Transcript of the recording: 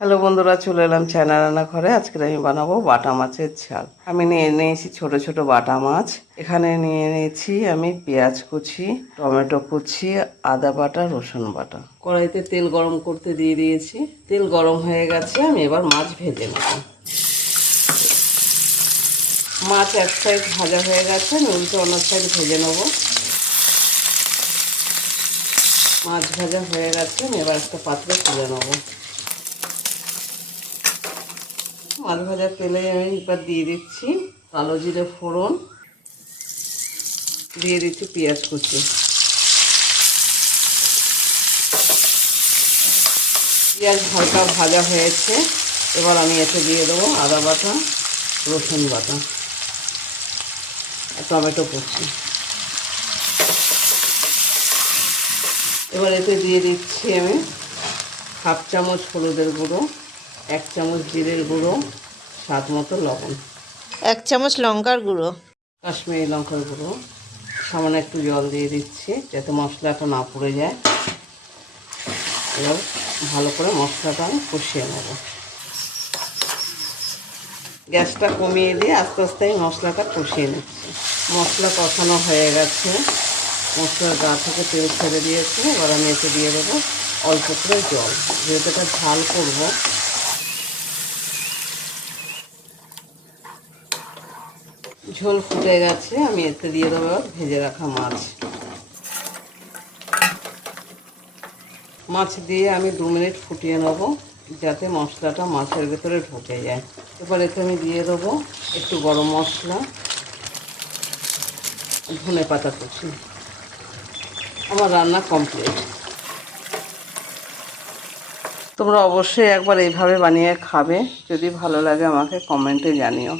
Hello বন্ধুরা, চলে এলাম চায়না রান্নাঘরে। আজকে আমি বানাবো বাটা মাছের ঝাল। আমি নিয়ে নিয়েছি ছোট ছোট বাটা মাছ। এখানে নিয়ে নিয়েছি আমি পেঁয়াজ কুচি, টমেটো কুচি, আদা বাটা, রসুন বাটা। কড়াইতে তেল গরম করতে দিয়ে দিয়েছি। তেল গরম হয়ে গেছে, আমি এবার মাছ ভেজে নেব। মাছ এক সাইড ভাজা হয়ে গেছে, আমি উল্টো অন্য সাইড ভেজে নেব। মাছ ভাজা হয়ে গেছে, আমি এবার একটা পাত্রে তুলে নেব। মাছ ভাজার তেলে আমি এবার দিয়ে দিচ্ছি কালো জিরে ফোড়ন, দিয়ে দিচ্ছি পেঁয়াজ কুচি। পেঁয়াজ হালকা ভাজা হয়েছে, এবার আমি এতে দিয়ে দেবো আদা বাটা, রসুন বাটা, টমেটো কুচি। এবার এতে দিয়ে দিচ্ছি আমি হাফ চামচ হলুদের গুঁড়ো, 1 চামচ জিরের গুঁড়ো, স্বাদ মতো লবণ, 1 চামচ লঙ্কার গুঁড়ো, কাশ্মীরি লঙ্কার গুঁড়ো। সামান্য একটু জল দিয়ে দিচ্ছি যাতে মশলাটা না পুড়ে যায়। এবার ভালো করে মশলাটা আমি কষিয়ে নেব। গ্যাসটা কমিয়ে দিয়ে আস্তে আস্তে আমি মশলাটা কষিয়ে নিচ্ছি। মশলা কষানো হয়ে গেছে, মশলার গা থেকে তেল ছেড়ে দিয়েছে। এবার আমি এতে দিয়ে দেবো অল্প করে জল, যেহেতু এটা ঝাল করব। ঝোল ফুটে গেছে, আমি এতে দিয়ে দেবো ভেজে রাখা মাছ। মাছ দিয়ে আমি 2 মিনিট ফুটিয়ে নেব যাতে মশলাটা মাছের ভেতরে ঢুকে যায়। এবার এতে আমি দিয়ে দেবো একটু গরম মশলা, ধনে পাতা কুচি। আমার রান্না কমপ্লিট। তোমরা অবশ্যই একবার এইভাবে বানিয়ে খাবে। যদি ভালো লাগে আমাকে কমেন্টে জানিও।